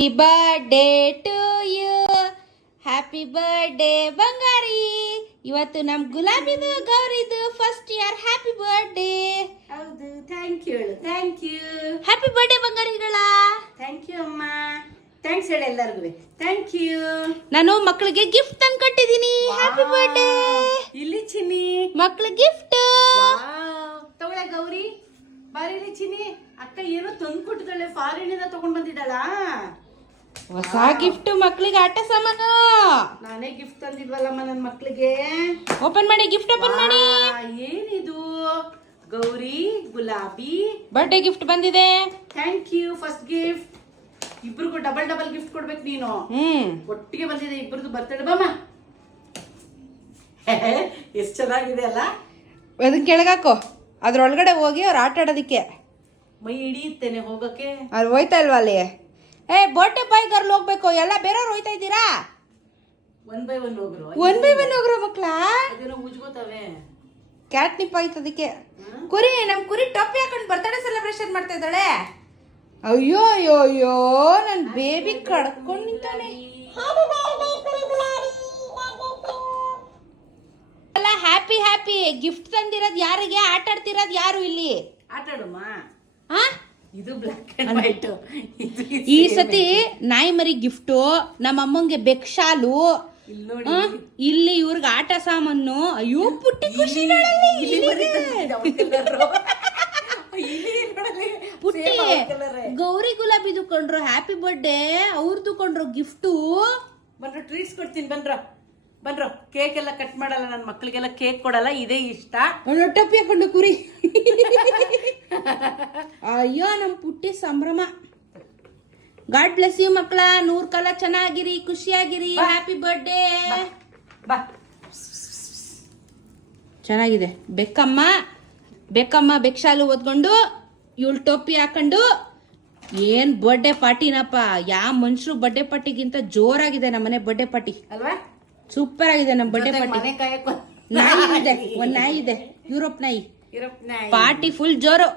Happy birthday to you, happy birthday ಬಂಗಾರಿ. ಇವತ್ತು ನಮ್ ಗುಲಾಬಿದು ಗೌರಿದು ಫಸ್ಟ್ ಇಯರ್. Happy birthday. ಹೌದು, thank you thank you. Happy birthday ಬಂಗಾರಿಗಳ. ಥ್ಯಾಂಕ್ ಯು ಅಮ್ಮ. ಥ್ಯಾಂಕ್ಸ್ ಹೇಳಿ ಎಲ್ಲರಿಗೂ. Thank you. ನಾನು ಮಕ್ಕಳಿಗೆ ಗಿಫ್ಟ್ ತಂದು ಕಟ್ಟಿದೀನಿ. Happy birthday. ಇಲ್ಲಿ ಚಿನ್ನಿ ಮಕ್ಳ ಗಿಫ್ಟ್ ತಗೊಳ್ಳೆ ಗೌರಿ. ಬಾರಿಲಿ ಚಿನ್ನಿ, ಅಕ್ಕ ಏನೋ ತಂದು ಕೊಟ್ಟಿದ್ದಾಳೆ, ಫಾರಿನಿಂದ ತಗೊಂಡ್ ಬಂದಿದ್ದಾಳ. ಹೊಸ ಗಿಫ್ಟ್ ಮಕ್ಳಿಗೆ, ಆಟ ಸಾಮಾನು. ನಾನೇ ಗಿಫ್ಟ್ ತಂದಿದ್ವಲ್ಲಮ್ಮ ನನ್ನ ಮಕ್ಳಿಗೆ. ಓಪನ್ ಮಾಡಿ, ಗಿಫ್ಟ್ ಓಪನ್ ಮಾಡಿ. ಏನಿದು? ಗೌರಿ ಗುಲಾಬಿ ಬರ್ಡೇ ಗಿಫ್ಟ್ ಬಂದಿದೆ. Thank you. First gift. ಇಬ್ರಿಗೂ ಡಬಲ್ ಡಬಲ್ ಗಿಫ್ಟ್ ಕೊಡ್ಬೇಕು ನೀನು. ಒಟ್ಟಿಗೆ ಬಂದಿದೆ ಇಬ್ರದ್ದು ಬರ್ತಡೆ. ಬಾಮ, ಎಷ್ಟು ಚೆನ್ನಾಗಿದೆ ಅಲ್ಲ. ಅದನ್ನ ಕೆಳಗಾಕೋ, ಅದ್ರೊಳಗಡೆ ಹೋಗಿ ಅವ್ರು ಆಟ ಆಡೋದಿಕ್ಕೆ. ಮೈ ಹಿಡಿಯುತ್ತೇನೆ ಹೋಗಕ್ಕೆ. ಅಲ್ಲಿ ಹೋಯ್ತಾ ಇಲ್ವಾ ಅಲ್ಲಿ? ಬರ್ಡೇ ಬಾಯ್ ಗರ್ಲ್ ಹೋಗ್ಬೇಕು. ಎಲ್ಲ ಬೇರೆಯವ್ರು ಹೋಯ್ತಾ ಇದ್ದೀರಾ? ಒನ್ ಬೈ ಒನ್ ಹೋಗ್ರು. ಹೋಗ್ರು ಮಕ್ಳ. ಅದೇನೋ ಉಜ್ಕೋತಾವೆ. ಕ್ಯಾಟ್ ನಿಪ್ ಆಯ್ತು ಅದಕ್ಕೆ. ಕುರಿ, ನಮ್ ಕುರಿ ಟೊಪ್ಪಿ ಹಾಕೊಂಡು ಬರ್ತಡೇ ಸೆಲೆಬ್ರೇಷನ್ ಮಾಡ್ತಾ ಇದ್ದಾಳೆ. ಅಯ್ಯೋ ಅಯ್ಯೋ ಅಯ್ಯೋ, ನನ್ ಬೇಬಿ ಕಡ್ಕೊಂಡು ನಿಂತಾನೆ. ಅಲ್ಲ, ಹ್ಯಾಪಿ ಹ್ಯಾಪಿ. ಗಿಫ್ಟ್ ತಂದಿರೋದು ಯಾರಿಗೆ? ಆಟ ಆಡ್ತಿರೋದು ಯಾರು ಇಲ್ಲಿ? ಆಟ ಆಡಮ್ಮ. ಹಾ, ಇದು ಬ್ಲಾಕ್ ಅಂಡ್ ವೈಟ್. ಈ ಸತಿ ನಾಯಿ ಮರಿ ಗಿಫ್ಟು, ನಮ್ಮ ಅಮ್ಮಂಗೆ ಬೆಕ್ಶಾಲು, ಇಲ್ಲಿ ಇವ್ರಿಗೆ ಆಟ ಸಾಮಾನು. ಅಯ್ಯೋ ಪುಟ್ಟಿ ಖುಷಿ. ಪುಟ್ಟಿ ಗೌರಿ ಗುಲಾಬಿ ದುಕೊಂಡ್ರು ಹ್ಯಾಪಿ ಬರ್ಡೇ, ಅವ್ರದ್ದು ಕೊಂಡ್ರು ಗಿಫ್ಟು. ಬನ್ರೋ, ಟ್ರೀಟ್ಸ್ ಕೊಡ್ತೀನಿ. ಬನ್ರೋ. ಕೇಕ್ ಎಲ್ಲ ಕಟ್ ಮಾಡಲ್ಲ, ನನ್ನ ಮಕ್ಳಿಗೆಲ್ಲ ಕೇಕ್ ಕೊಡಲ್ಲ, ಇದೇ ಇಷ್ಟ. ಟಪ್ಪಿ ಹಾಕೊಂಡು ಕುರಿ. ಅಯ್ಯೋ ನಮ್ ಪುಟ್ಟಿ ಸಂಭ್ರಮ. ಗಾಡ್ ಬ್ಲೆಸ್ ಯು ಮಕ್ಕಳ. 100 ಕಾಲ ಚೆನ್ನಾಗಿರಿ, ಖುಷಿಯಾಗಿರಿ. Happy birthday. ಬಾ. ಚೆನ್ನಾಗಿದೆ. ಬೆಕ್ಕಮ್ಮ ಬೆಕ್ಶಾಲು ಓದ್ಕೊಂಡು, ಇವಳು ಟೋಪಿ ಹಾಕೊಂಡು. ಏನ್ ಬರ್ಡೇ ಪಾರ್ಟಿನಪ್ಪ. ಯಾವ ಮನುಷ್ಯರು ಬರ್ಡೇ ಪಾರ್ಟಿಗಿಂತ ಜೋರಾಗಿದೆ ನಮ್ಮನೆ ಬರ್ಡೇ ಪಾರ್ಟಿ ಅಲ್ವಾ? ಸೂಪರ್ ಆಗಿದೆ ನಮ್ಮ ಬರ್ಡೇ ಪಾರ್ಟಿ. ನಾಯಿ ಇದೆ, ಒಂದ್ ನಾಯಿ ಇದೆ, ಯುರೋಪ್ ನಾಯಿ. ಪಾರ್ಟಿ ಫುಲ್ ಜೋರು.